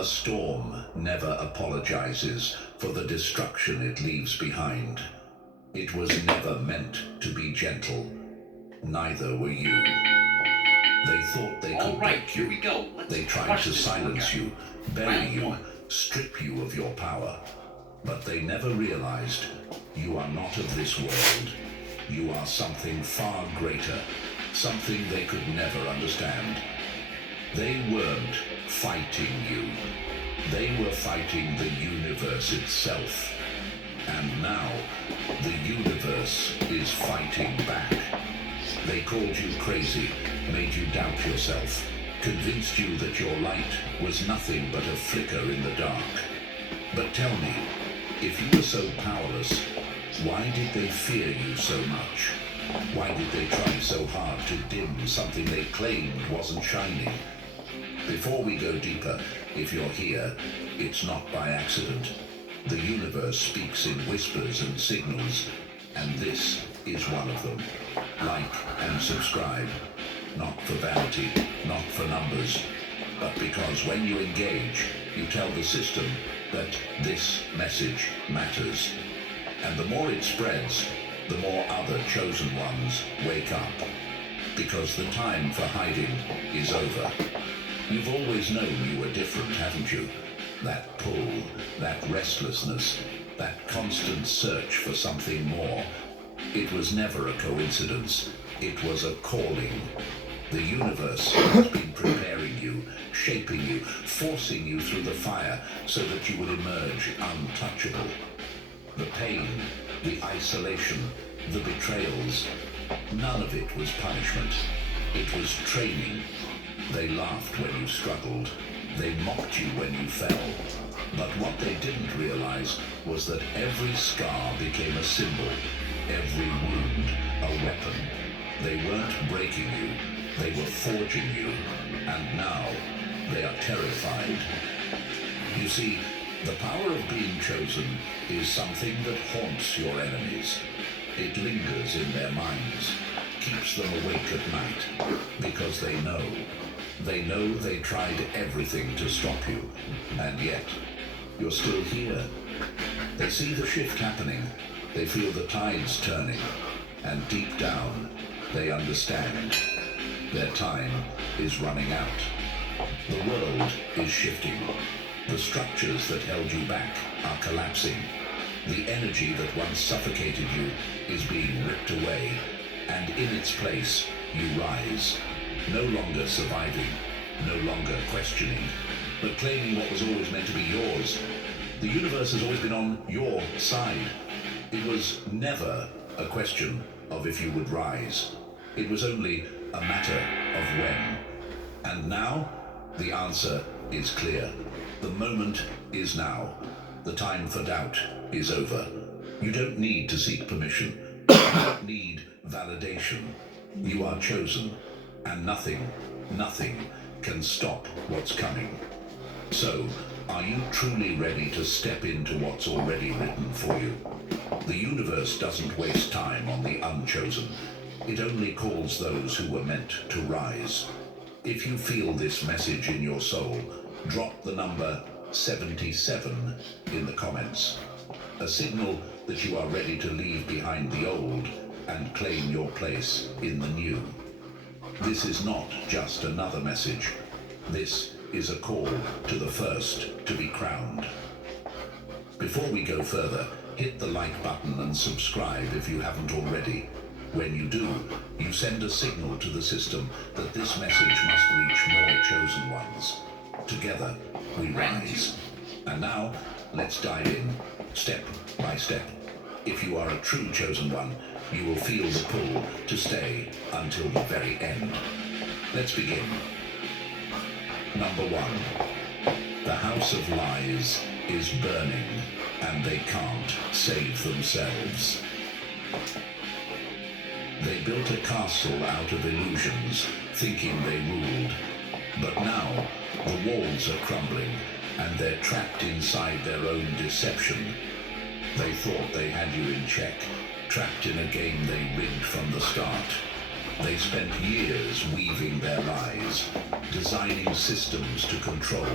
A storm never apologizes for the destruction it leaves behind. It was never meant to be gentle. Neither were you. They thought they could break you. They tried to silence you, bury you, strip you of your power. But they never realized you are not of this world. You are something far greater, something they could never understand. They weren't fighting you. They were fighting the universe itself. And now, the universe is fighting back. They called you crazy, made you doubt yourself, convinced you that your light was nothing but a flicker in the dark. But tell me, if you were so powerless, why did they fear you so much? Why did they try so hard to dim something they claimed wasn't shining? Before we go deeper, if you're here, it's not by accident. The universe speaks in whispers and signals, and this is one of them. Like and subscribe, not for vanity, not for numbers, but because when you engage, you tell the system that this message matters. And the more it spreads, the more other chosen ones wake up. Because the time for hiding is over. You've always known you were different, haven't you? That pull, that restlessness, that constant search for something more. It was never a coincidence. It was a calling. The universe has been preparing you, shaping you, forcing you through the fire so that you would emerge untouchable. The pain, the isolation, the betrayals, none of it was punishment. It was training. They laughed when you struggled. They mocked you when you fell. But what they didn't realize was that every scar became a symbol, every wound a weapon. They weren't breaking you, they were forging you, and now they are terrified. You see, the power of being chosen is something that haunts your enemies. It lingers in their minds, keeps them awake at night, because they know they tried everything to stop you, and yet you're still here. They see the shift happening, they feel the tides turning, and deep down, they understand. Their time is running out. The world is shifting. The structures that held you back are collapsing. The energy that once suffocated you is being ripped away, and in its place, you rise. No longer surviving, no longer questioning, but claiming what was always meant to be yours. The universe has always been on your side. It was never a question of if you would rise. It was only a matter of when. And now, the answer is clear. The moment is now. The time for doubt is over. You don't need to seek permission. You don't need validation. You are chosen, and nothing can stop what's coming. So, are you truly ready to step into what's already written for you? The universe doesn't waste time on the unchosen. It only calls those who were meant to rise. If you feel this message in your soul, drop the number 77 in the comments. A signal that you are ready to leave behind the old and claim your place in the new. This is not just another message. This is a call to the first to be crowned. Before we go further, hit the like button and subscribe if you haven't already. When you do, you send a signal to the system that this message must reach more chosen ones. Together, we rise. And now, let's dive in, step by step. If you are a true chosen one, you will feel the pull to stay until the very end. Let's begin. Number 1. The House of Lies is burning, and they can't save themselves. They built a castle out of illusions, thinking they ruled. But now, the walls are crumbling, and they're trapped inside their own deception. They thought they had you in check, trapped in a game they rigged from the start. They spent years weaving their lies, designing systems to control,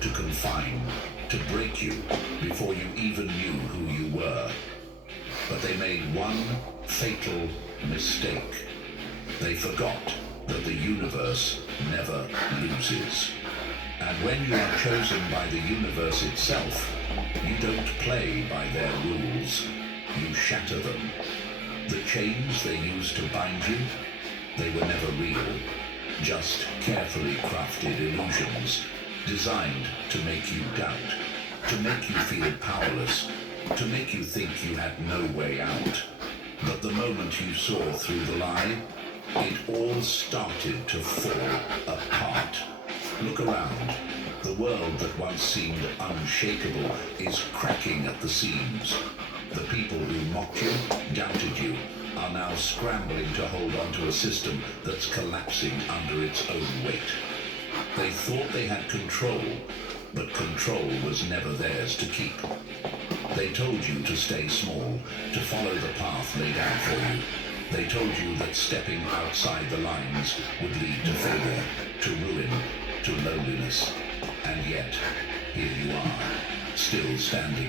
to confine, to break you before you even knew who you were. But they made one fatal mistake. They forgot that the universe never loses. And when you are chosen by the universe itself, you don't play by their rules. You shatter them. The chains they used to bind you, they were never real. Just carefully crafted illusions, designed to make you doubt, to make you feel powerless, to make you think you had no way out. But the moment you saw through the lie, it all started to fall apart. Look around. The world that once seemed unshakable is cracking at the seams. The people who mocked you, doubted you, are now scrambling to hold on to a system that's collapsing under its own weight. They thought they had control, but control was never theirs to keep. They told you to stay small, to follow the path laid out for you. They told you that stepping outside the lines would lead to failure, to ruin, to loneliness. And yet, here you are, still standing,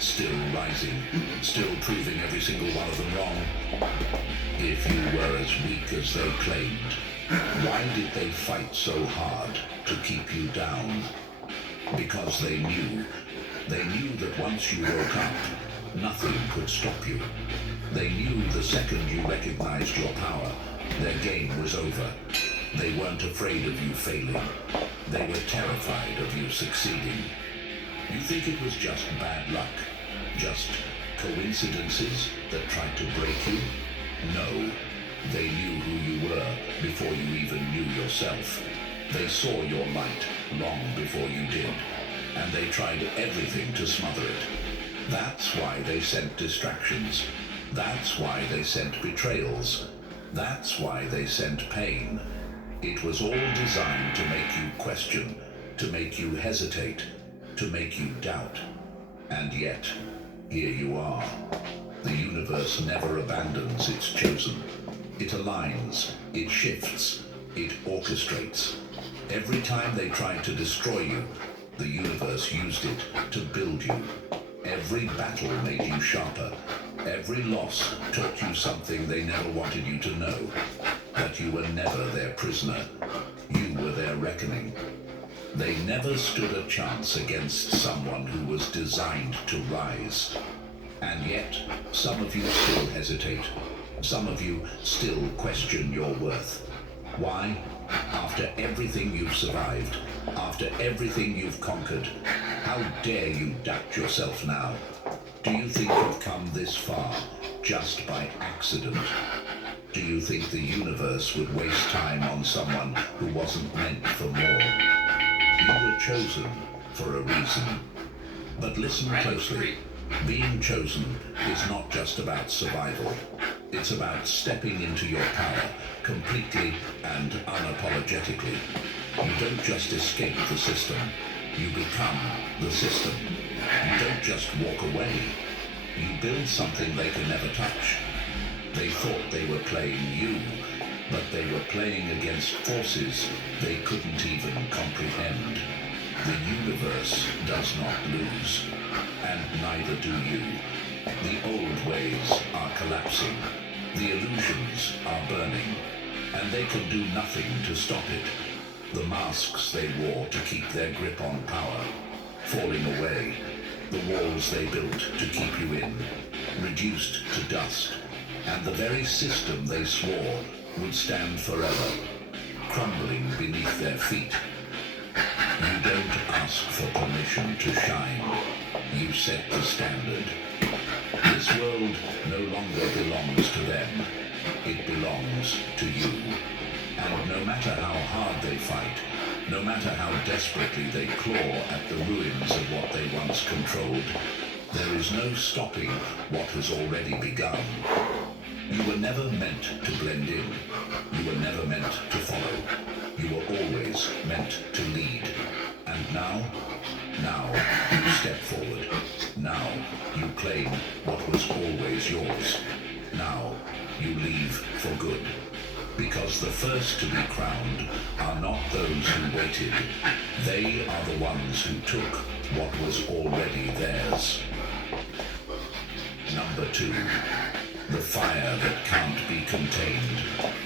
still rising, still proving every single one of them wrong. If you were as weak as they claimed, why did they fight so hard to keep you down? Because they knew that once you woke up, nothing could stop you. They knew the second you recognized your power, their game was over. They weren't afraid of you failing. They were terrified of you succeeding. You think it was just bad luck? Just coincidences that tried to break you? No. They knew who you were before you even knew yourself. They saw your light long before you did, and they tried everything to smother it. That's why they sent distractions. That's why they sent betrayals. That's why they sent pain. It was all designed to make you question, to make you hesitate, to make you doubt. And yet, here you are. The universe never abandons its chosen. It aligns, it shifts, it orchestrates. Every time they tried to destroy you, the universe used it to build you. Every battle made you sharper. Every loss taught you something they never wanted you to know. That you were never their prisoner. You were their reckoning. They never stood a chance against someone who was designed to rise. And yet, some of you still hesitate. Some of you still question your worth. Why? After everything you've survived, after everything you've conquered, how dare you doubt yourself now? Do you think you've come this far just by accident? Do you think the universe would waste time on someone who wasn't meant for more? You were chosen for a reason. But listen closely. Being chosen is not just about survival. It's about stepping into your power completely and unapologetically. You don't just escape the system. You become the system. You don't just walk away. You build something they can never touch. They thought they were playing you, but they were playing against forces they couldn't even comprehend. The universe does not lose, and neither do you. The old ways are collapsing. The illusions are burning, and they can do nothing to stop it. The masks they wore to keep their grip on power, falling away. The walls they built to keep you in, reduced to dust. And the very system they swore would stand forever, crumbling beneath their feet. You don't ask for permission to shine. You set the standard. This world no longer belongs to them. It belongs to you. And no matter how hard they fight, no matter how desperately they claw at the ruins of what they once controlled, there is no stopping what has already begun. You were never meant to blend in. You were never meant to follow. You were always meant to lead. And now you step forward. Now you claim what was always yours. Now you leave for good. Because the first to be crowned are not those who waited. They are the ones who took what was already theirs. Number 2. The fire that can't be contained,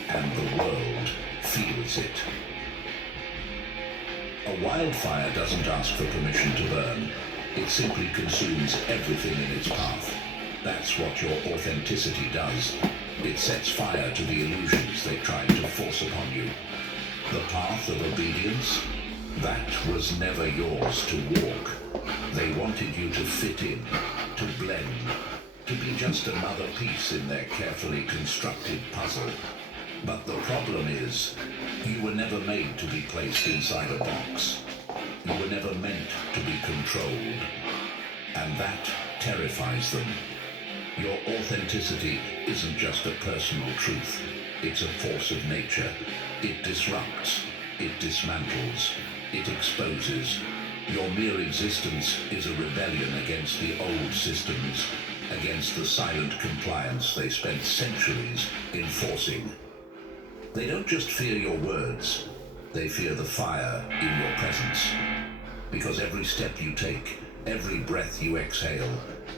and the world feels it. A wildfire doesn't ask for permission to burn. It simply consumes everything in its path. That's what your authenticity does. It sets fire to the illusions they tried to force upon you. The path of obedience, that was never yours to walk. They wanted you to fit in, to blend, to be just another piece in their carefully constructed puzzle. But the problem is, you were never made to be placed inside a box. You were never meant to be controlled. And that terrifies them. Your authenticity isn't just a personal truth. It's a force of nature. It disrupts. It dismantles. It exposes. Your mere existence is a rebellion against the old systems, against the silent compliance they spent centuries enforcing. They don't just fear your words, they fear the fire in your presence. Because every step you take, every breath you exhale,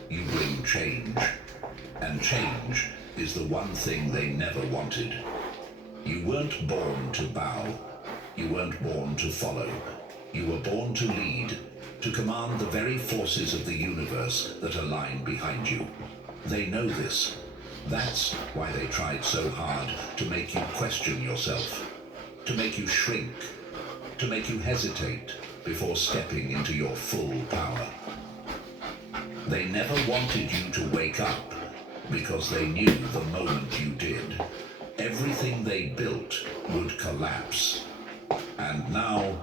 you bring change. And change is the one thing they never wanted. You weren't born to bow. You weren't born to follow. You were born to lead, to command the very forces of the universe that are lying behind you. They know this. That's why they tried so hard to make you question yourself, to make you shrink, to make you hesitate before stepping into your full power. They never wanted you to wake up because they knew the moment you did, everything they built would collapse. And now,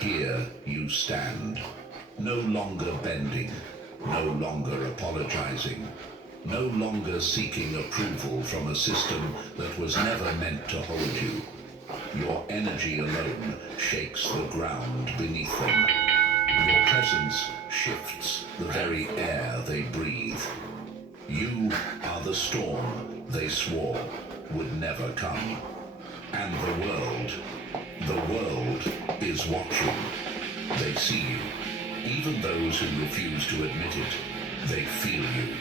here you stand, no longer bending, no longer apologizing, no longer seeking approval from a system that was never meant to hold you. Your energy alone shakes the ground beneath them. Your presence shifts the very air they breathe. You are the storm they swore would never come. And the world is watching. They see you. Even those who refuse to admit it, they feel you.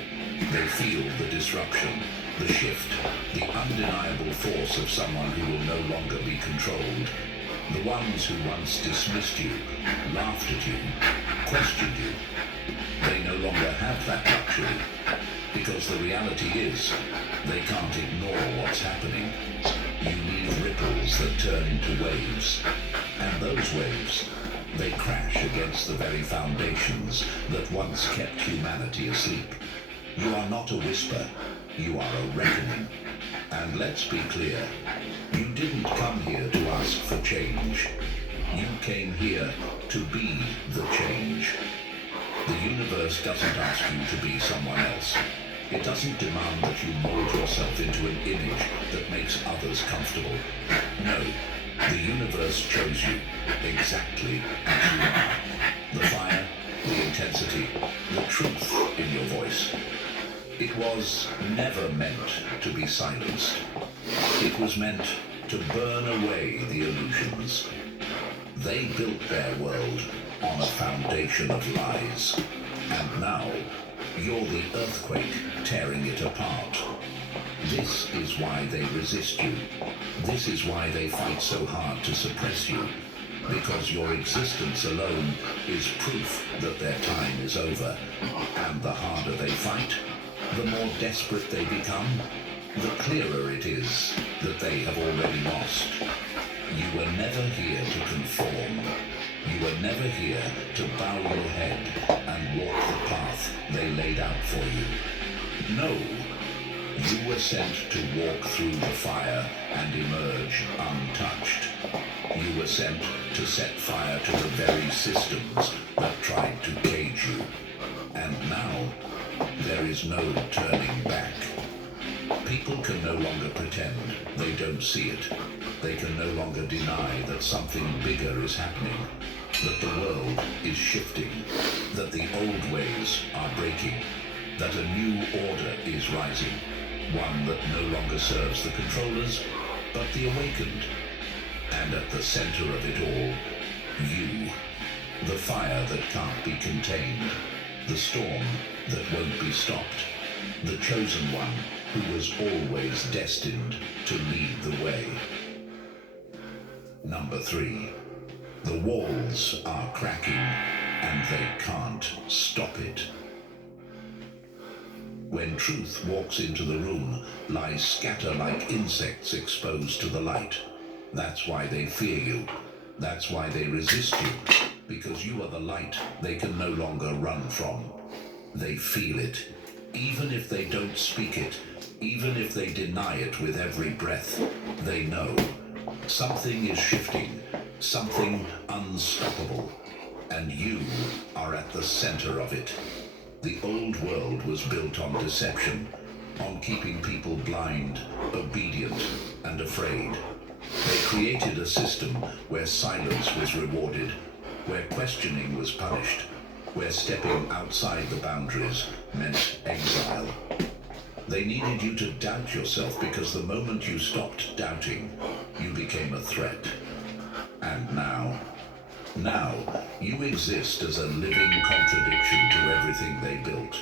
They feel the disruption, the shift, the undeniable force of someone who will no longer be controlled. The ones who once dismissed you, laughed at you, questioned you, they no longer have that luxury. Because the reality is, they can't ignore what's happening. You leave ripples that turn into waves. And those waves, they crash against the very foundations that once kept humanity asleep. You are not a whisper, you are a reckoning. And let's be clear, you didn't come here to ask for change. You came here to be the change. The universe doesn't ask you to be someone else. It doesn't demand that you mold yourself into an image that makes others comfortable. No, the universe chose you exactly as you are. The fire, the intensity, the truth in your voice. It was never meant to be silenced. It was meant to burn away the illusions. They built their world on a foundation of lies. And now, you're the earthquake tearing it apart. This is why they resist you. This is why they fight so hard to suppress you. Because your existence alone is proof that their time is over. And the harder they fight, the more desperate they become, the clearer it is that they have already lost. You were never here to conform. You were never here to bow your head and walk the path they laid out for you. No, you were sent to walk through the fire and emerge untouched. You were sent to set fire to the very systems that tried to cage you. And now, there is no turning back. People can no longer pretend they don't see it. They can no longer deny that something bigger is happening, that the world is shifting, that the old ways are breaking, that a new order is rising, one that no longer serves the controllers, but the awakened. And at the center of it all, you. The fire that can't be contained. The storm that won't be stopped. The chosen one who was always destined to lead the way. Number 3. The walls are cracking and they can't stop it. When truth walks into the room, lies scatter like insects exposed to the light. That's why they fear you. That's why they resist you. Because you are the light they can no longer run from. They feel it. Even if they don't speak it, even if they deny it with every breath, they know. Something is shifting, something unstoppable, and you are at the center of it. The old world was built on deception, on keeping people blind, obedient, and afraid. They created a system where silence was rewarded, where questioning was punished, where stepping outside the boundaries meant exile. They needed you to doubt yourself because the moment you stopped doubting, you became a threat. And now you exist as a living contradiction to everything they built.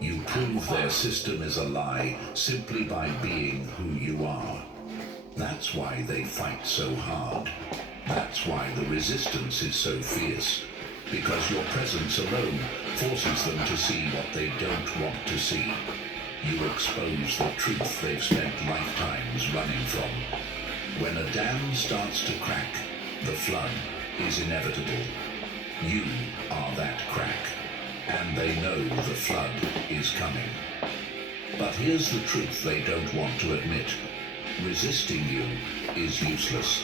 You prove their system is a lie simply by being who you are. That's why they fight so hard. That's why the resistance is so fierce. Because your presence alone forces them to see what they don't want to see. You expose the truth they've spent lifetimes running from. When a dam starts to crack, the flood is inevitable. You are that crack, and they know the flood is coming. But here's the truth they don't want to admit. Resisting you is useless.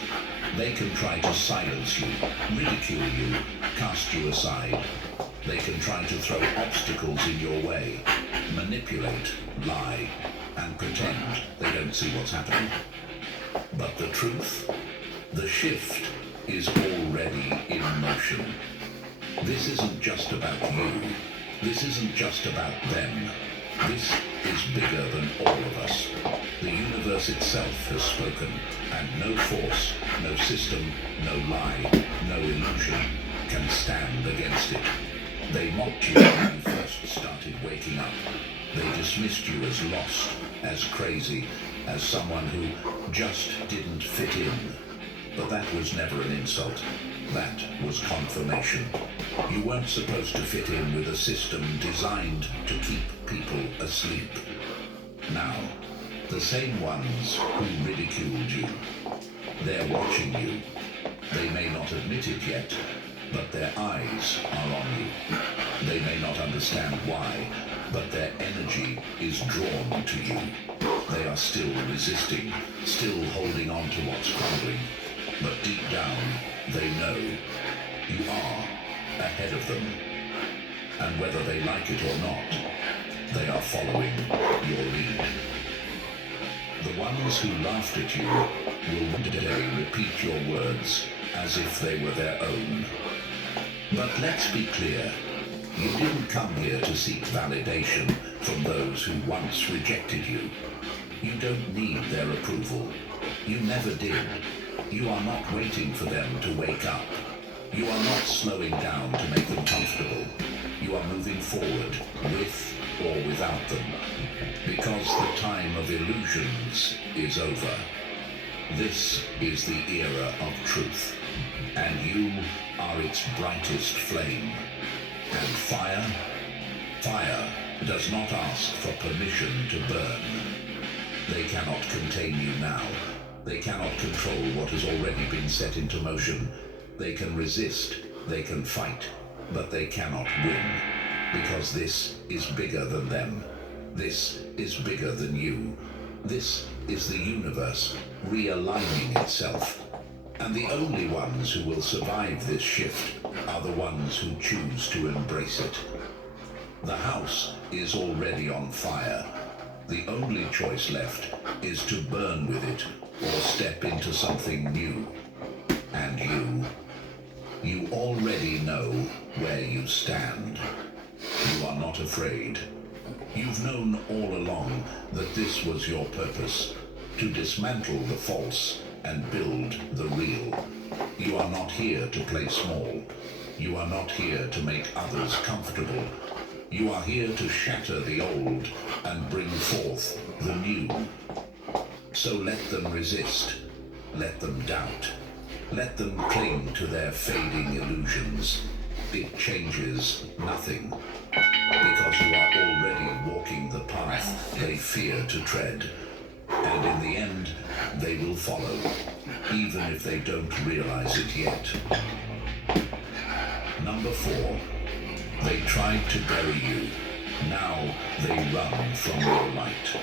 They can try to silence you, ridicule you, cast you aside. They can try to throw obstacles in your way, manipulate, lie, and pretend they don't see what's happening. But the truth, the shift, is already in motion. This isn't just about you. This isn't just about them. This is bigger than all of us. The universe itself has spoken, and no force, no system, no lie, no illusion can stand against it. They mocked you when you first started waking up. They dismissed you as lost, as crazy, as someone who just didn't fit in. But that was never an insult. That was confirmation. You weren't supposed to fit in with a system designed to keep people asleep. Now, the same ones who ridiculed you, they're watching you. They may not admit it yet, but their eyes are on you. They may not understand why, but their energy is drawn to you. They are still resisting, still holding on to what's crumbling. But deep down, they know you are ahead of them. And whether they like it or not, they are following your lead. The ones who laughed at you will one day repeat your words as if they were their own. But let's be clear, you didn't come here to seek validation from those who once rejected you. You don't need their approval. You never did. You are not waiting for them to wake up. You are not slowing down to make them comfortable. You are moving forward with or without them. Because the time of illusions is over. This is the era of truth. And you are its brightest flame. And fire does not ask for permission to burn. They cannot contain you now. They cannot control what has already been set into motion. They can resist, they can fight, but they cannot win. Because this is bigger than them. This is bigger than you. This is the universe realigning itself. And the only ones who will survive this shift are the ones who choose to embrace it. The house is already on fire. The only choice left is to burn with it or step into something new. And you already know where you stand. You are not afraid. You've known all along that this was your purpose. to dismantle the false and build the real. You are not here to play small. You are not here to make others comfortable. You are here to shatter the old and bring forth the new. So let them resist. Let them doubt. Let them cling to their fading illusions. It changes nothing, because you are already walking the path they fear to tread. And in the end, they will follow, even if they don't realize it yet. Number 4. They tried to bury you. Now they run from your light.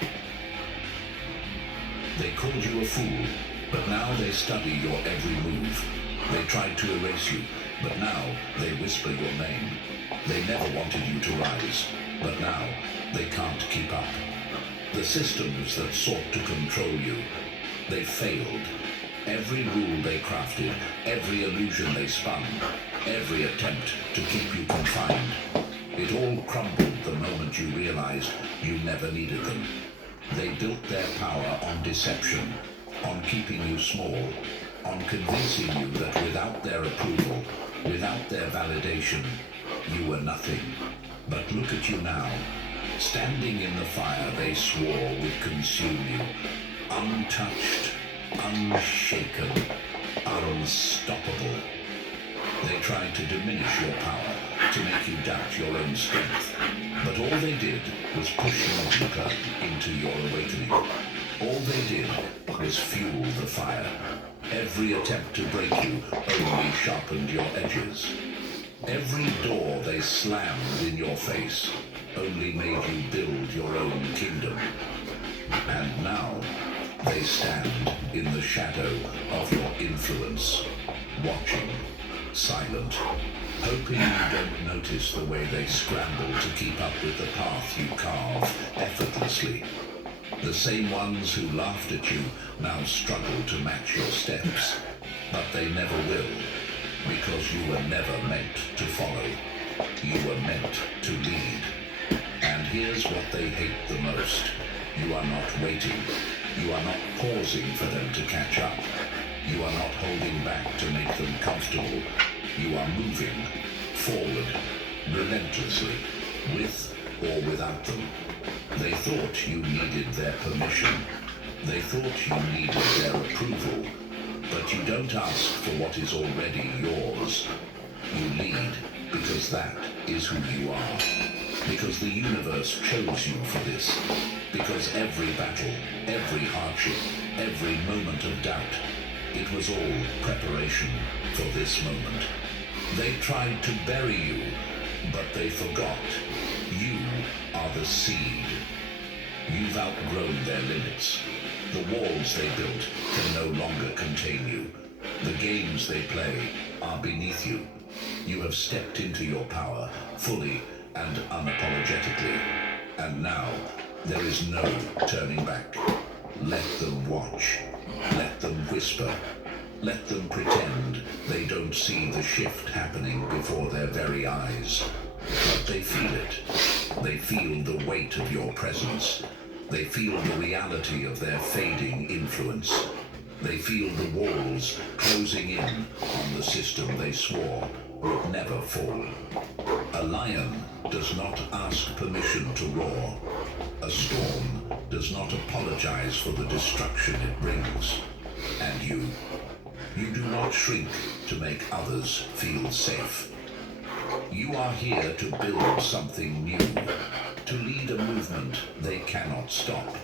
They called you a fool, but now they study your every move. They tried to erase you, but now they whisper your name. They never wanted you to rise, but now they can't keep up. The systems that sought to control you, they failed. Every rule they crafted, every illusion they spun, every attempt to keep you confined, it all crumbled the moment you realized you never needed them. They built their power on deception, on keeping you small, on convincing you that without their approval, without their validation, you were nothing. But look at you now, standing in the fire they swore would consume you, untouched, unshaken, unstoppable. They tried to diminish your power, to make you doubt your own strength. But all they did was push you deeper into your awakening. All they did was fuel the fire. Every attempt to break you only sharpened your edges. Every door they slammed in your face only made you build your own kingdom. And now they stand in the shadow of your influence, watching, silent, hoping you don't notice the way they scramble to keep up with the path you carve effortlessly. The same ones who laughed at you now struggle to match your steps, but they never will, because you were never meant to follow. You were meant to lead. And here's what they hate the most. You are not waiting. You are not pausing for them to catch up. You are not holding back to make them comfortable. You are moving forward, relentlessly, with or without them. They thought you needed their permission. They thought you needed their approval. But you don't ask for what is already yours. You lead because that is who you are. Because the universe chose you for this. Because every battle, every hardship, every moment of doubt, it was all preparation for this moment. They tried to bury you, but they forgot. You are the seed. You've outgrown their limits. The walls they built can no longer contain you. The games they play are beneath you. You have stepped into your power fully and unapologetically. And now there is no turning back. Let them watch. Let them whisper. Let them pretend they don't see the shift happening before their very eyes. But they feel it. They feel the weight of your presence. They feel the reality of their fading influence. They feel the walls closing in on the system they swore would never fall. A lion does not ask permission to roar. A storm does not apologize for the destruction it brings. And you do not shrink to make others feel safe. You are here to build something new, to lead a movement they cannot stop,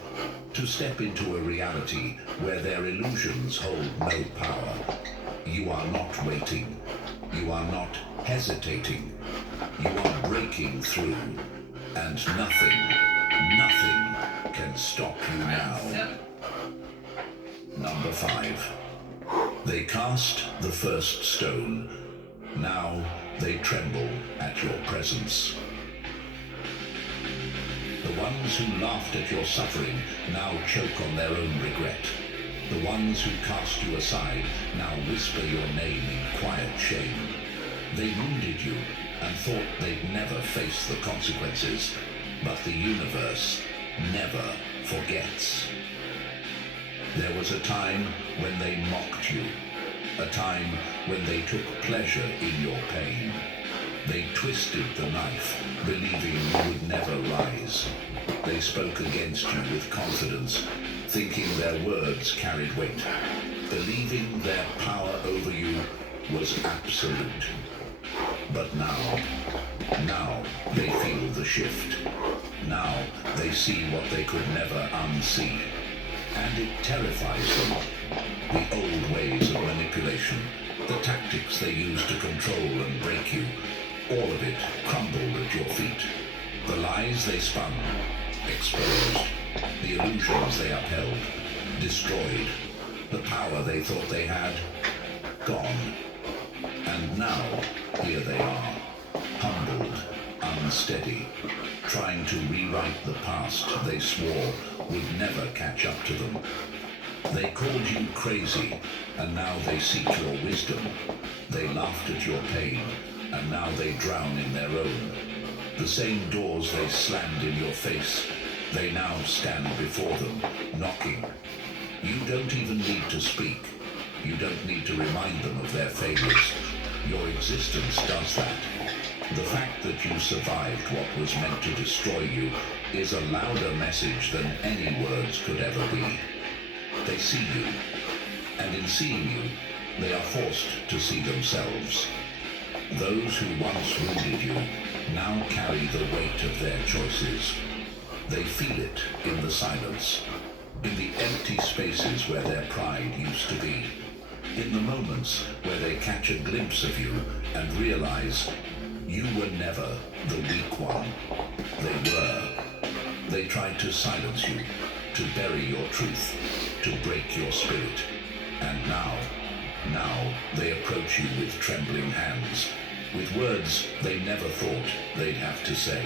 to step into a reality where their illusions hold no power. You are not waiting. You are not hesitating. You are breaking through, and nothing can stop you now. Number 5. They cast the first stone. Now they tremble at your presence. The ones who laughed at your suffering now choke on their own regret. The ones who cast you aside now whisper your name in quiet shame. They wounded you and thought they'd never face the consequences, but the universe never forgets. There was a time when they mocked you, a time when they took pleasure in your pain. They twisted the knife, believing you would never rise. They spoke against you with confidence, thinking their words carried weight, believing their power over you was absolute. But now they feel the shift. Now they see what they could never unsee. And it terrifies them. The old ways of manipulation, the tactics they used to control and break you, all of it crumbled at your feet. The lies they spun, exposed. The illusions they upheld, destroyed. The power they thought they had, gone. And now, here they are, humbled, unsteady, trying to rewrite the past they swore would never catch up to them. They called you crazy, and now they seek your wisdom. They laughed at your pain, and now they drown in their own. The same doors they slammed in your face, they now stand before them, knocking. You don't even need to speak. You don't need to remind them of their failures. Your existence does that. The fact that you survived what was meant to destroy you is a louder message than any words could ever be. They see you, and in seeing you, they are forced to see themselves. Those who once wounded you now carry the weight of their choices. They feel it in the silence, in the empty spaces where their pride used to be, in the moments where they catch a glimpse of you and realize you were never the weak one. They were. They tried to silence you, to bury your truth, to break your spirit. And now they approach you with trembling hands, with words they never thought they'd have to say.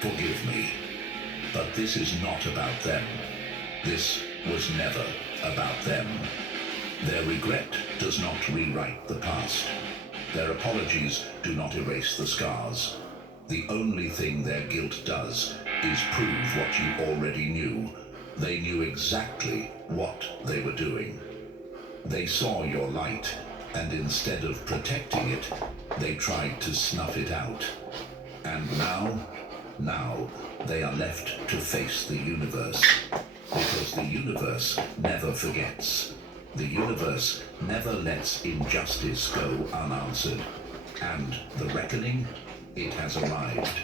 Forgive me, but this is not about them. This was never about them. Their regret does not rewrite the past. Their apologies do not erase the scars. The only thing their guilt does is prove what you already knew. They knew exactly what they were doing. They saw your light, and instead of protecting it, they tried to snuff it out. And now they are left to face the universe. Because the universe never forgets. The universe never lets injustice go unanswered. And the reckoning, it has arrived.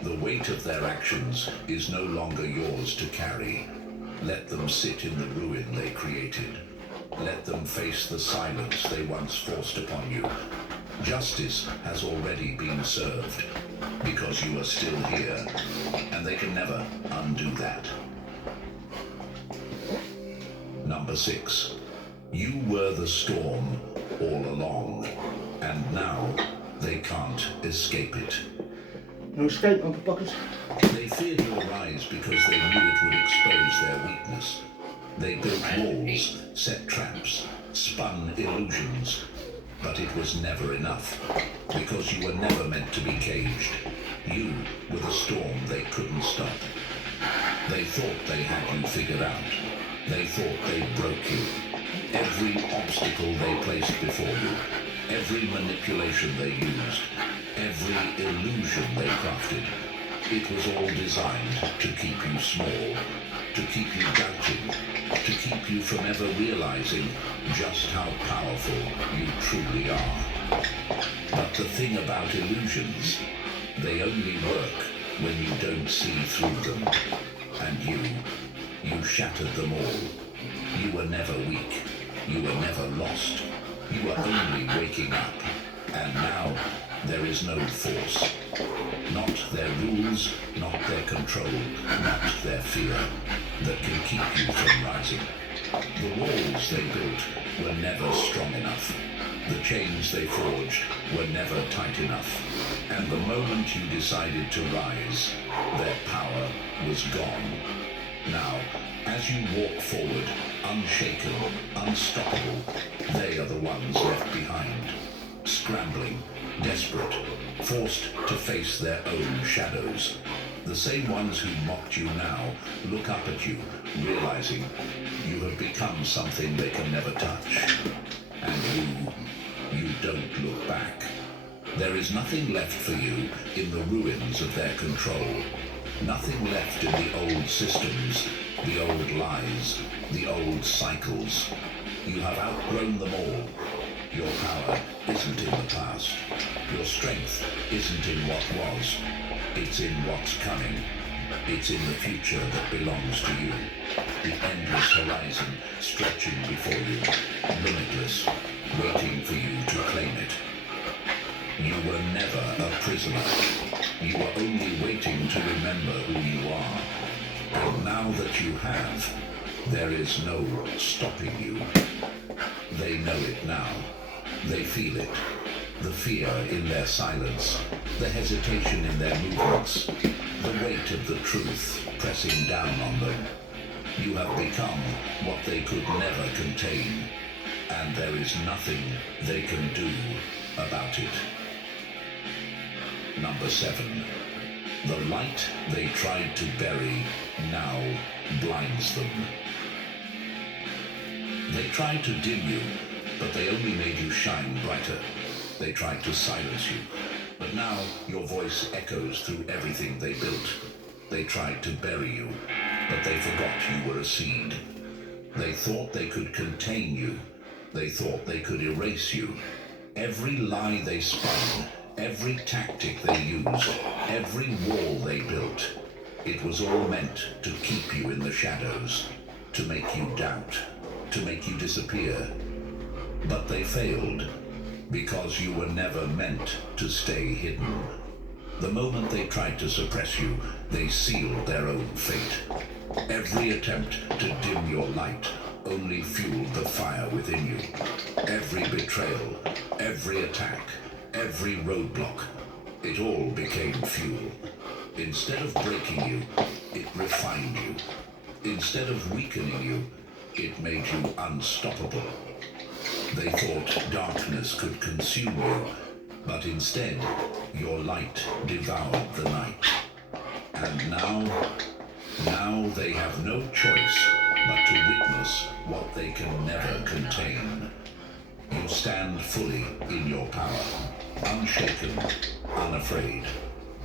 The weight of their actions is no longer yours to carry. Let them sit in the ruin they created. Let them face the silence they once forced upon you. Justice has already been served, because you are still here, and they can never undo that. Number 6. You were the storm all along, and now they can't escape it. No escape, Uncle Bucket. They feared your rise because they knew it would expose their weakness. They built walls, set traps, spun illusions, but it was never enough, because you were never meant to be caged. You were the storm they couldn't stop. They thought they had you figured out. They thought they broke you. Every obstacle they placed before you, every manipulation they used, every illusion they crafted, it was all designed to keep you small, to keep you doubting, to keep you from ever realizing just how powerful you truly are. But the thing about illusions, they only work when you don't see through them. And you shattered them all. You were never weak. You were never lost. You were only waking up. And now there is no force. Not their rules, not their control, not their fear that can keep you from rising. The walls they built were never strong enough. The chains they forged were never tight enough. And the moment you decided to rise, their power was gone. Now, as you walk forward, unshaken, unstoppable, they are the ones left behind, scrambling, desperate, forced to face their own shadows. The same ones who mocked you now look up at you, realizing you have become something they can never touch. And you don't look back. There is nothing left for you in the ruins of their control. Nothing left in the old systems, the old lies, the old cycles. You have outgrown them all. Your power isn't in the past. Your strength isn't in what was. It's in what's coming. It's in the future that belongs to you. The endless horizon stretching before you, limitless, waiting for you to claim it. You were never a prisoner. You were only waiting to remember who you are. And now that you have, there is no stopping you. They know it now. They feel it. The fear in their silence, the hesitation in their movements, the weight of the truth pressing down on them. You have become what they could never contain, and there is nothing they can do about it. Number 7. The light they tried to bury now blinds them. They tried to dim you, but they only made you shine brighter. They tried to silence you, but now your voice echoes through everything they built. They tried to bury you, but they forgot you were a seed. They thought they could contain you. They thought they could erase you. Every lie they spun, every tactic they used, every wall they built, it was all meant to keep you in the shadows, to make you doubt, to make you disappear. But they failed, because you were never meant to stay hidden. The moment they tried to suppress you, they sealed their own fate. Every attempt to dim your light only fueled the fire within you. Every betrayal, every attack, every roadblock, it all became fuel. Instead of breaking you, it refined you. Instead of weakening you, it made you unstoppable. They thought darkness could consume you, but instead, your light devoured the night. And now they have no choice but to witness what they can never contain. You stand fully in your power, unshaken, unafraid.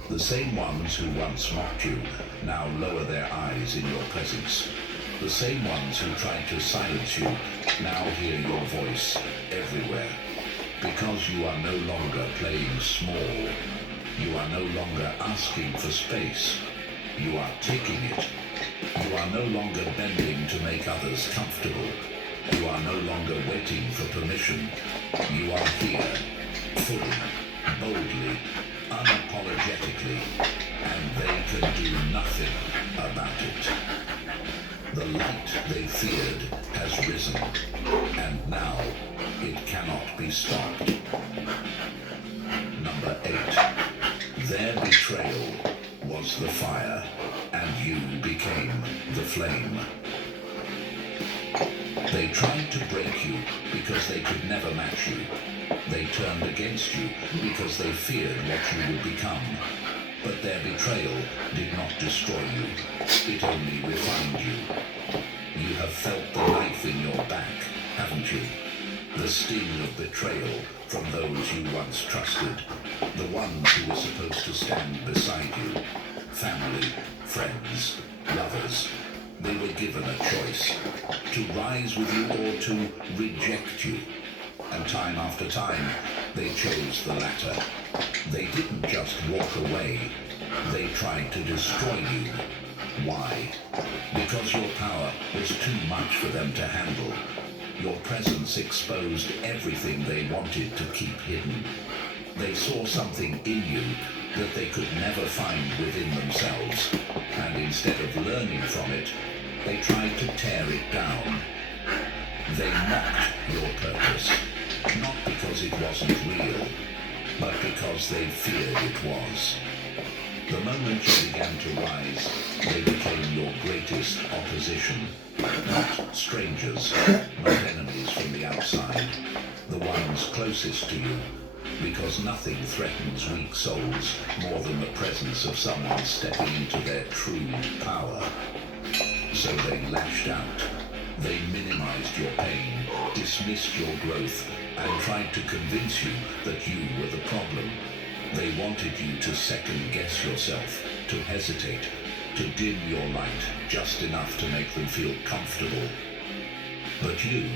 The same ones who once mocked you now lower their eyes in your presence. The same ones who tried to silence you now hear your voice everywhere. Because you are no longer playing small. You are no longer asking for space. You are taking it. You are no longer bending to make others comfortable. You are no longer waiting for permission. You are here, fully, boldly, unapologetically, and they can do nothing about it. The light they feared has risen, and now it cannot be stopped. Number 8. Their betrayal was the fire, and you became the flame. They tried to break you because they could never match you. They turned against you because they feared what you would become. But their betrayal did not destroy you. It only refined you. You have felt the knife in your back, haven't you? The sting of betrayal from those you once trusted. The ones who were supposed to stand beside you. Family, friends, lovers. They were given a choice. To rise with you or to reject you. And time after time, they chose the latter. They didn't just walk away. They tried to destroy you. Why? Because your power was too much for them to handle. Your presence exposed everything they wanted to keep hidden. They saw something in you that they could never find within themselves. And instead of learning from it, they tried to tear it down. They mocked your purpose. Not because it wasn't real, but because they feared it was. The moment you began to rise, they became your greatest opposition. Not strangers, not enemies from the outside. The ones closest to you, because nothing threatens weak souls more than the presence of someone stepping into their true power. So they lashed out. They minimized your pain, dismissed your growth, and tried to convince you that you were the problem. They wanted you to second-guess yourself, to hesitate, to dim your light just enough to make them feel comfortable. But you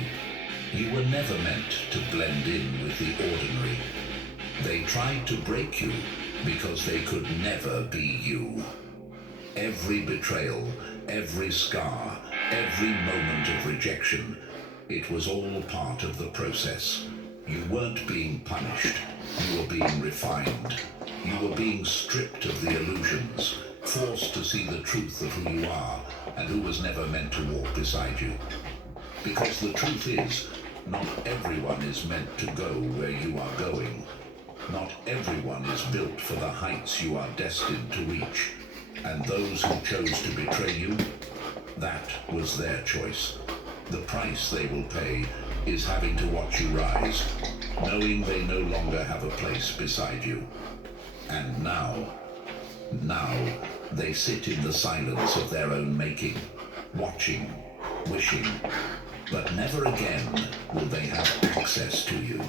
were never meant to blend in with the ordinary. They tried to break you because they could never be you. Every betrayal, every scar, every moment of rejection, it was all part of the process. You weren't being punished, you were being refined. You were being stripped of the illusions, forced to see the truth of who you are and who was never meant to walk beside you. Because the truth is, not everyone is meant to go where you are going. Not everyone is built for the heights you are destined to reach. And those who chose to betray you, that was their choice. The price they will pay is having to watch you rise, knowing they no longer have a place beside you. And now they sit in the silence of their own making, watching, wishing, but never again will they have access to you.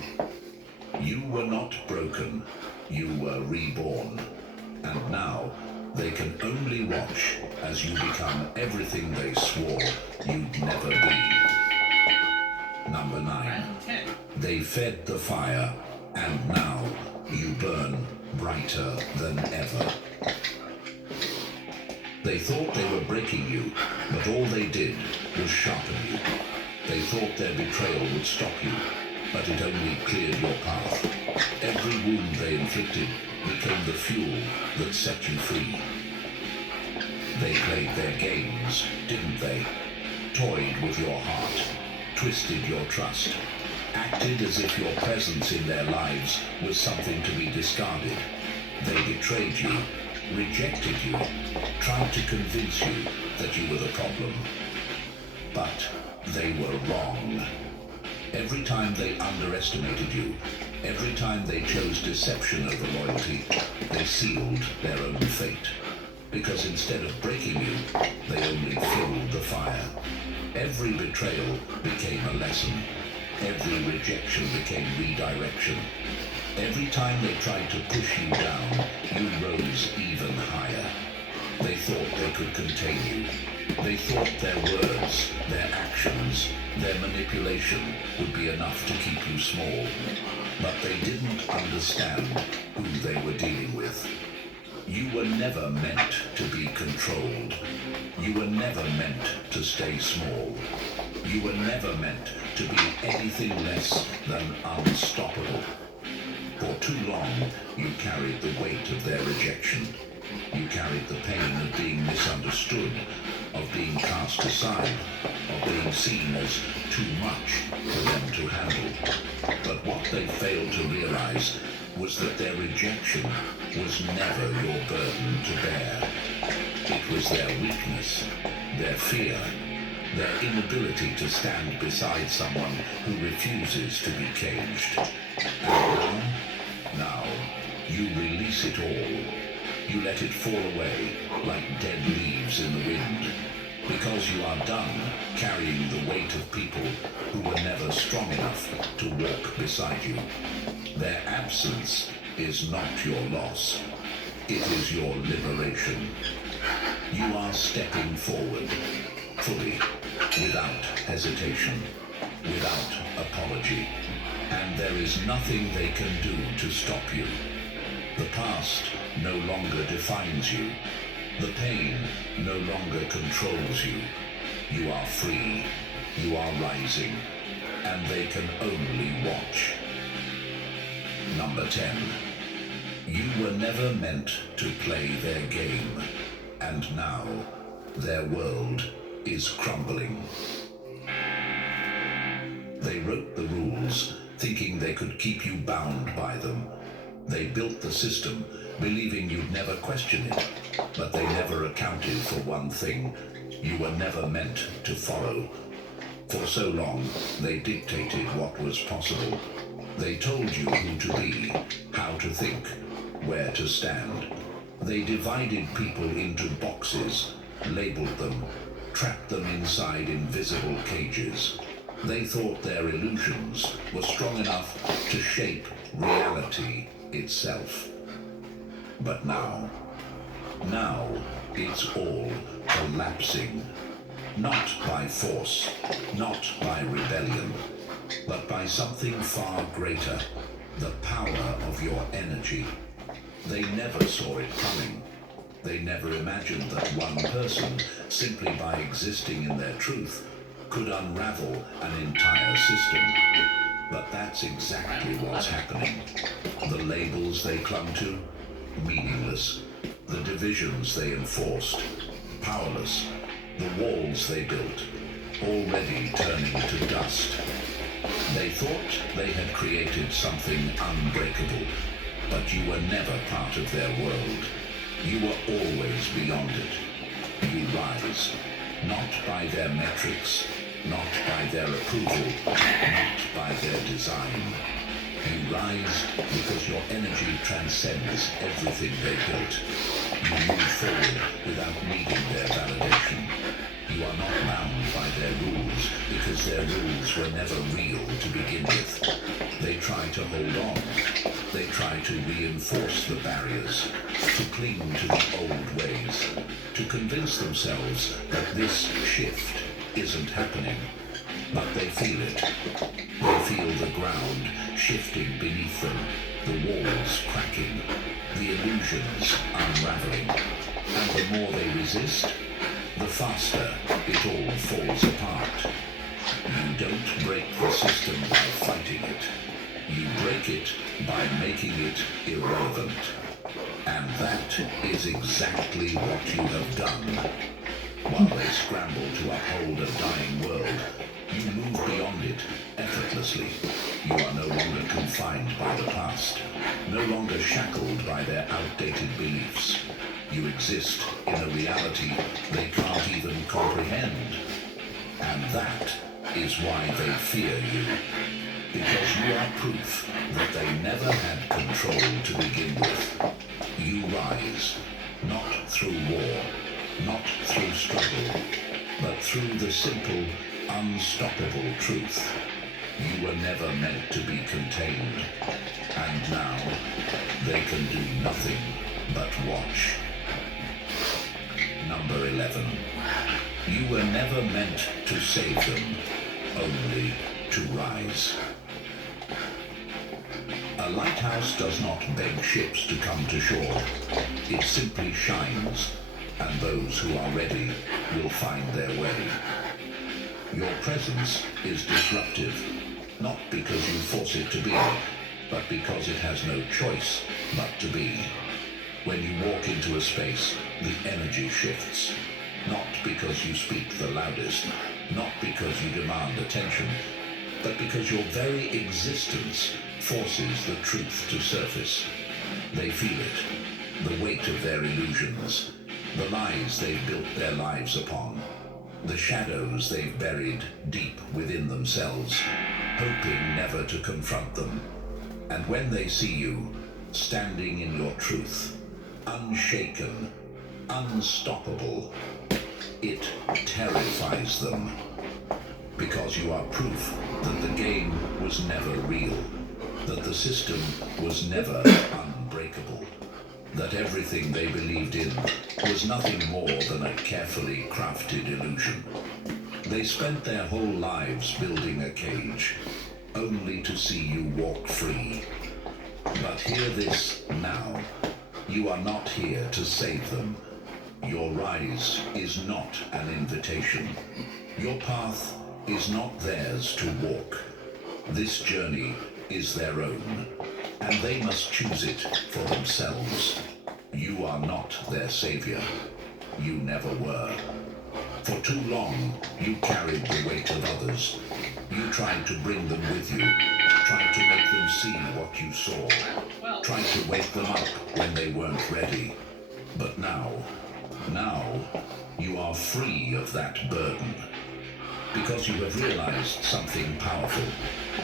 You were not broken, you were reborn, and now they can only watch as you become everything they swore you'd never be. Number 9. They fed the fire, and now you burn brighter than ever. They thought they were breaking you, but all they did was sharpen you. They thought their betrayal would stop you, but it only cleared your path. Every wound they inflicted became the fuel that set you free. They played their games, didn't they? Toyed with your heart, twisted your trust, acted as if your presence in their lives was something to be discarded. They betrayed you, rejected you, tried to convince you that you were the problem. But they were wrong. Every time they underestimated you, every time they chose deception over loyalty, they sealed their own fate. Because instead of breaking you, they only fueled the fire. Every betrayal became a lesson. Every rejection became redirection. Every time they tried to push you down, you rose even higher. They thought they could contain you. They thought their words, their actions, their manipulation would be enough to keep you small. But they didn't understand who they were dealing with. You were never meant to be controlled. You were never meant to stay small. You were never meant to be anything less than unstoppable. For too long, you carried the weight of their rejection. You carried the pain of being misunderstood, of being cast aside, of being seen as too much for them to handle. But what they failed to realize was that their rejection was never your burden to bear. It was their weakness, their fear, their inability to stand beside someone who refuses to be caged. And now, you release it all. You let it fall away like dead leaves in the wind, because you are done carrying the weight of people who were never strong enough to walk beside you. Their absence is not your loss. It is your liberation. You are stepping forward, fully, without hesitation, without apology. And there is nothing they can do to stop you. The past no longer defines you. The pain no longer controls you. You are free. You are rising. And they can only watch. Number 10. You were never meant to play their game. And now, their world is crumbling. They wrote the rules, thinking they could keep you bound by them. They built the system, believing you'd never question it. But they never accounted for one thing. You were never meant to follow. For so long, they dictated what was possible. They told you who to be, how to think, where to stand. They divided people into boxes, labeled them, trapped them inside invisible cages. They thought their illusions were strong enough to shape reality itself. But now it's all collapsing. Not by force, not by rebellion, but by something far greater, the power of your energy. They never saw it coming. They never imagined that one person, simply by existing in their truth, could unravel an entire system. But that's exactly what's happening. The labels they clung to, meaningless. The divisions they enforced, powerless. The walls they built, already turning to dust. They thought they had created something unbreakable, but you were never part of their world. You were always beyond it. You rise, not by their metrics, not by their approval, not by their design. You rise because your energy transcends everything they built. You move forward without needing their validation. You are not bound by their rules because their rules were never real to begin with. They try to hold on. They try to reinforce the barriers, to cling to the old ways, to convince themselves that this shift isn't happening. But they feel it. They feel the ground shifting beneath them, the walls cracking, the illusions unraveling. And the more they resist, the faster it all falls apart. You don't break the system by fighting it. You break it by making it irrelevant. And that is exactly what you have done. While they scramble to uphold a dying world, you move beyond it effortlessly. You are no longer confined by the past, no longer shackled by their outdated beliefs. You exist in a reality they can't even comprehend. And that is why they fear you. Because you are proof that they never had control to begin with. You rise, not through war, not through struggle, but through the simple, unstoppable truth. You were never meant to be contained, and now they can do nothing but watch. Number 11. You were never meant to save them, only to rise. A lighthouse does not beg ships to come to shore. It simply shines, and those who are ready will find their way. Your presence is disruptive, not because you force it to be, but because it has no choice but to be. When you walk into a space, the energy shifts, not because you speak the loudest, not because you demand attention, but because your very existence forces the truth to surface. They feel it, the weight of their illusions, the lies they've built their lives upon, the shadows they've buried deep within themselves, hoping never to confront them. And when they see you, standing in your truth, unshaken, unstoppable, it terrifies them. Because you are proof that the game was never real, that the system was never unbreakable, that everything they believed in was nothing more than a carefully crafted illusion. They spent their whole lives building a cage, only to see you walk free. But hear this now. You are not here to save them. Your rise is not an invitation. Your path is not theirs to walk. This journey is their own, and they must choose it for themselves. You are not their savior. You never were. For too long, you carried the weight of others. You tried to bring them with you, tried to make them see what you saw, tried to wake them up when they weren't ready. But now, you are free of that burden. Because you have realized something powerful.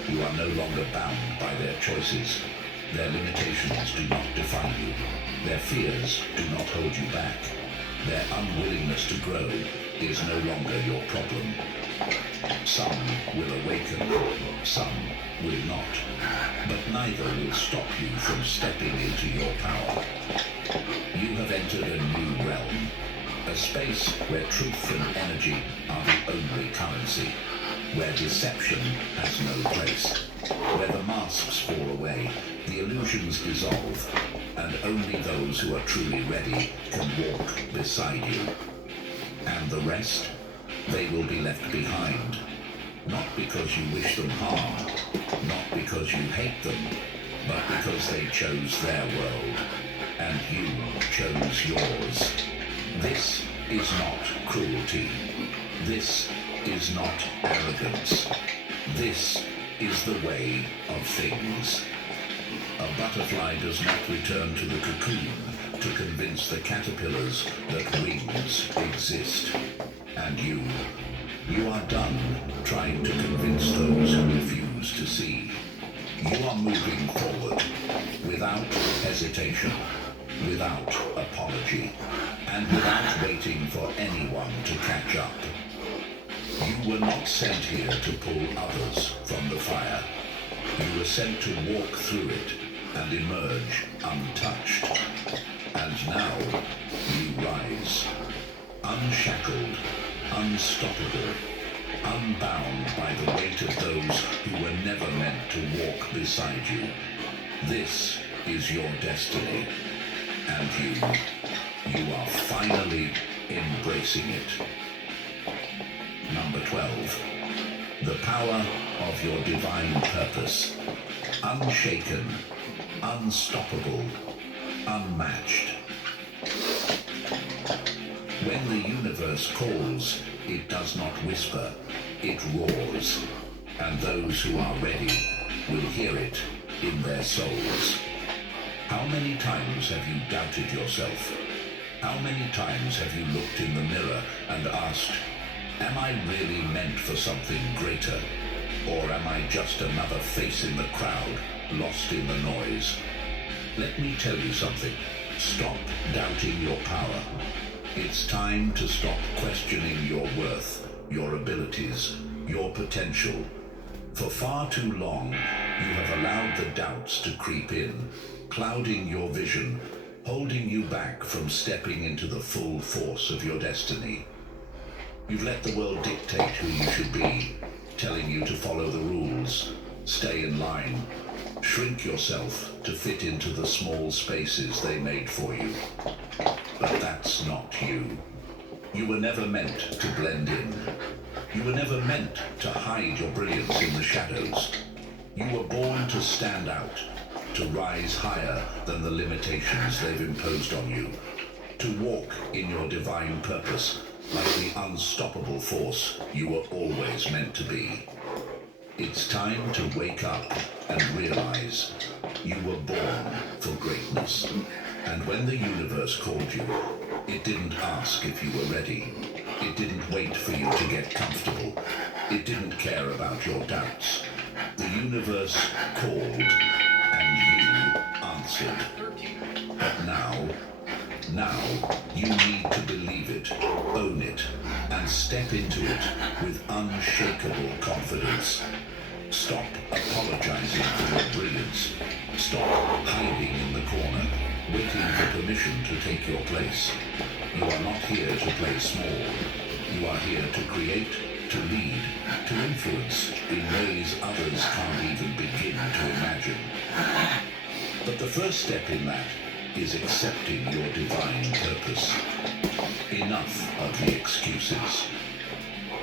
You are no longer bound by their choices. Their limitations do not define you. Their fears do not hold you back. Their unwillingness to grow is no longer your problem. Some will awaken, some will not. But neither will stop you from stepping into your power. You have entered a new realm. A space where truth and energy are the only currency, where deception has no place, where the masks fall away, the illusions dissolve, and only those who are truly ready can walk beside you. And the rest, they will be left behind, not because you wish them harm, not because you hate them, but because they chose their world, and you chose yours. This is not cruelty. This is not arrogance. This is the way of things. A butterfly does not return to the cocoon to convince the caterpillars that wings exist. And you are done trying to convince those who refuse to see. You are moving forward without hesitation, without apology, and without waiting for anyone to catch up. You were not sent here to pull others from the fire. You were sent to walk through it and emerge untouched. And now you rise, unshackled, unstoppable, unbound by the weight of those who were never meant to walk beside you. This is your destiny, and you are finally embracing it. Number 12. The power of your divine purpose. Unshaken, unstoppable, unmatched. When the universe calls, it does not whisper, it roars. And those who are ready will hear it in their souls. How many times have you doubted yourself? How many times have you looked in the mirror and asked, am I really meant for something greater? Or am I just another face in the crowd, lost in the noise? Let me tell you something. Stop doubting your power. It's time to stop questioning your worth, your abilities, your potential. For far too long, you have allowed the doubts to creep in, clouding your vision, holding you back from stepping into the full force of your destiny. You've let the world dictate who you should be, telling you to follow the rules, stay in line, shrink yourself to fit into the small spaces they made for you. But that's not you. You were never meant to blend in. You were never meant to hide your brilliance in the shadows. You were born to stand out, to rise higher than the limitations they've imposed on you, to walk in your divine purpose like the unstoppable force you were always meant to be. It's time to wake up and realize you were born for greatness. And when the universe called you, it didn't ask if you were ready. It didn't wait for you to get comfortable. It didn't care about your doubts. The universe called and you answered. But now you need to believe it, own it, and step into it with unshakable confidence. Stop apologizing for your brilliance. Stop hiding in the corner, waiting for permission to take your place. You are not here to play small. You are here to create, to lead, to influence in ways others can't even begin to imagine. But the first step in that is accepting your divine purpose. Enough of the excuses.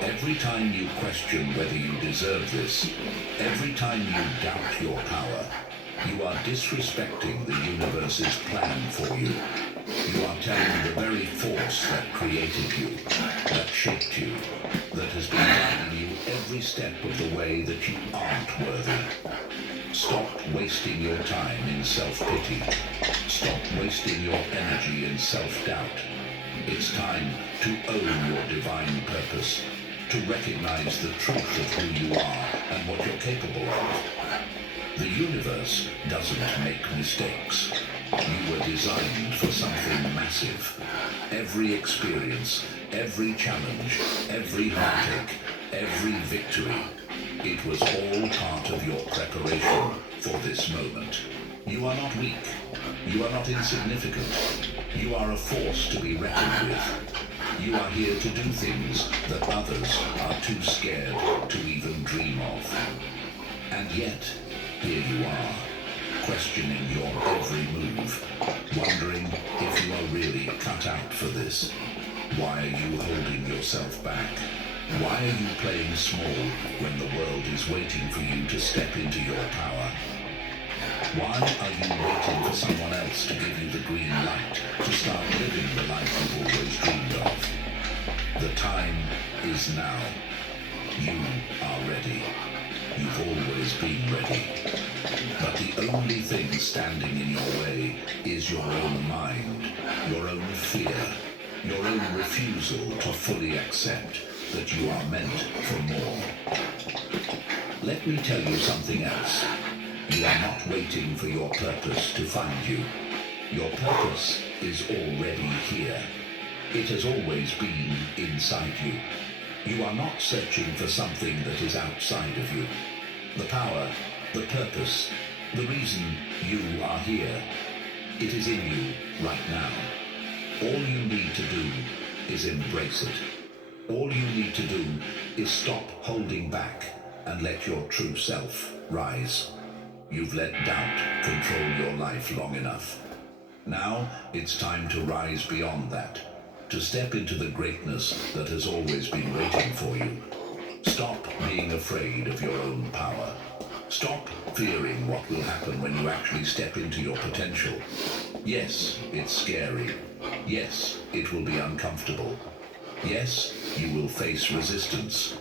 Every time you question whether you deserve this, every time you doubt your power, you are disrespecting the universe's plan for you. You are telling the very force that created you, that shaped you, that has been guiding you every step of the way that you aren't worthy. Stop wasting your time in self-pity. Stop wasting your energy in self-doubt. It's time to own your divine purpose. to recognize the truth of who you are and what you're capable of. The universe doesn't make mistakes. You were designed for something massive. Every experience, every challenge, every heartache, every victory, it was all part of your preparation for this moment. You are not weak. You are not insignificant. You are a force to be reckoned with. You are here to do things that others are too scared to even dream of. And yet, here you are, questioning your every move, wondering if you are really cut out for this. Why are you holding yourself back? Why are you playing small when the world is waiting for you to step into your power? Why are you waiting for someone else to give you the green light to start living the life you've always dreamed of? The time is now. You are ready. You've always been ready. But the only thing standing in your way is your own mind, your own fear, your own refusal to fully accept that you are meant for more. Let me tell you something else. You are not waiting for your purpose to find you. Your purpose is already here. It has always been inside you. You are not searching for something that is outside of you. The power, the purpose, the reason you are here, it is in you right now. All you need to do is embrace it. All you need to do is stop holding back and let your true self rise. You've let doubt control your life long enough. Now it's time to rise beyond that, to step into the greatness that has always been waiting for you. Stop being afraid of your own power. Stop fearing what will happen when you actually step into your potential. Yes, it's scary. Yes, it will be uncomfortable. Yes, you will face resistance.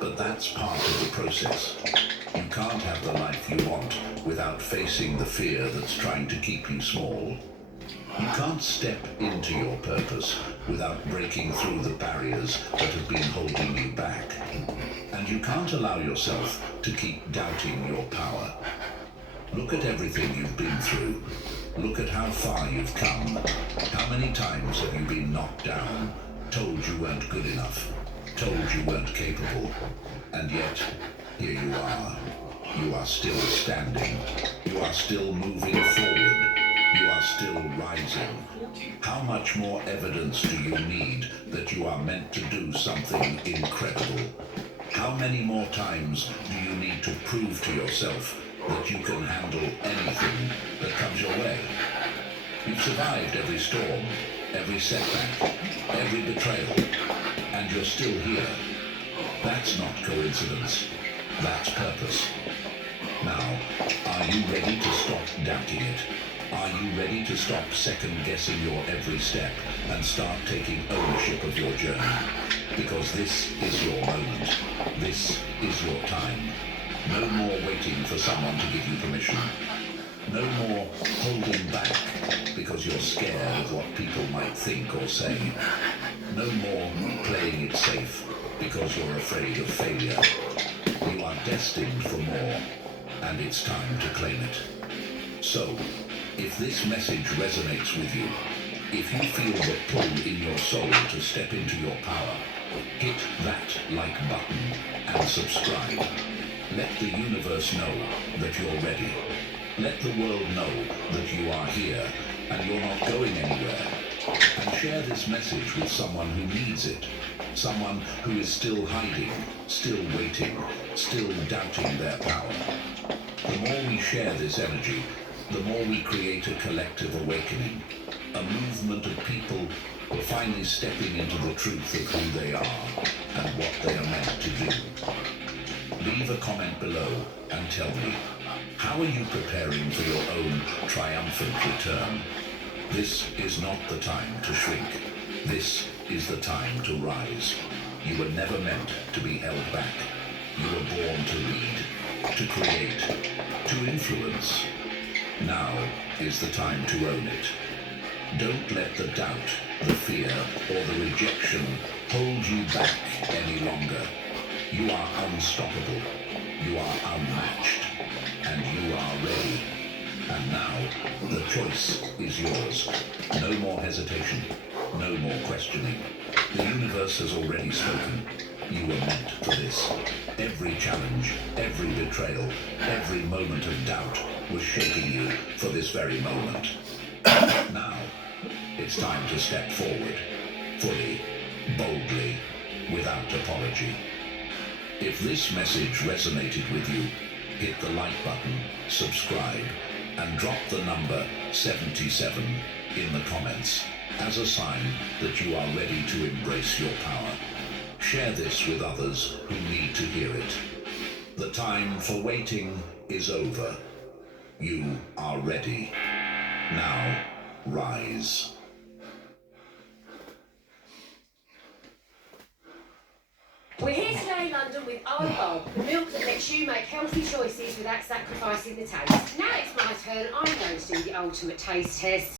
But that's part of the process. You can't have the life you want without facing the fear that's trying to keep you small. You can't step into your purpose without breaking through the barriers that have been holding you back. And you can't allow yourself to keep doubting your power. Look at everything you've been through. Look at how far you've come. How many times have you been knocked down, told you weren't good enough, told you weren't capable, and yet, here you are. You are still standing. You are still moving forward. You are still rising. How much more evidence do you need that you are meant to do something incredible? How many more times do you need to prove to yourself that you can handle anything that comes your way? You've survived every storm, every setback, every betrayal, and you're still here. That's not coincidence. That's purpose. Now, are you ready to stop doubting it? Are you ready to stop second-guessing your every step and start taking ownership of your journey? Because this is your moment. This is your time. No more waiting for someone to give you permission. No more holding back because you're scared of what people might think or say. No more playing it safe because you're afraid of failure. You are destined for more, and it's time to claim it. So, if this message resonates with you, if you feel the pull in your soul to step into your power, hit that like button and subscribe. Let the universe know that you're ready. Let the world know that you are here and you're not going anywhere. And share this message with someone who needs it. Someone who is still hiding, still waiting, still doubting their power. The more we share this energy, the more we create a collective awakening. A movement of people who are finally stepping into the truth of who they are and what they are meant to do. Leave a comment below and tell me, how are you preparing for your own triumphant return? This is not the time to shrink. This is the time to rise. You were never meant to be held back. You were born to lead, to create, to influence. Now is the time to own it. Don't let the doubt, the fear, or the rejection hold you back any longer. You are unstoppable. You are unmatched. And you are ready. And now, the choice is yours. No more hesitation. No more questioning. The universe has already spoken. You were meant for this. Every challenge, every betrayal, every moment of doubt was shaping you for this very moment. Now, it's time to step forward. Fully, boldly, without apology. If this message resonated with you, hit the like button, subscribe, and drop the number 77 in the comments as a sign that you are ready to embrace your power. Share this with others who need to hear it. The time for waiting is over. You are ready. Now, rise. We're here today in London with O&O, the milk that lets you make healthy choices without sacrificing the taste. Now it's my turn. I'm going to do the ultimate taste test.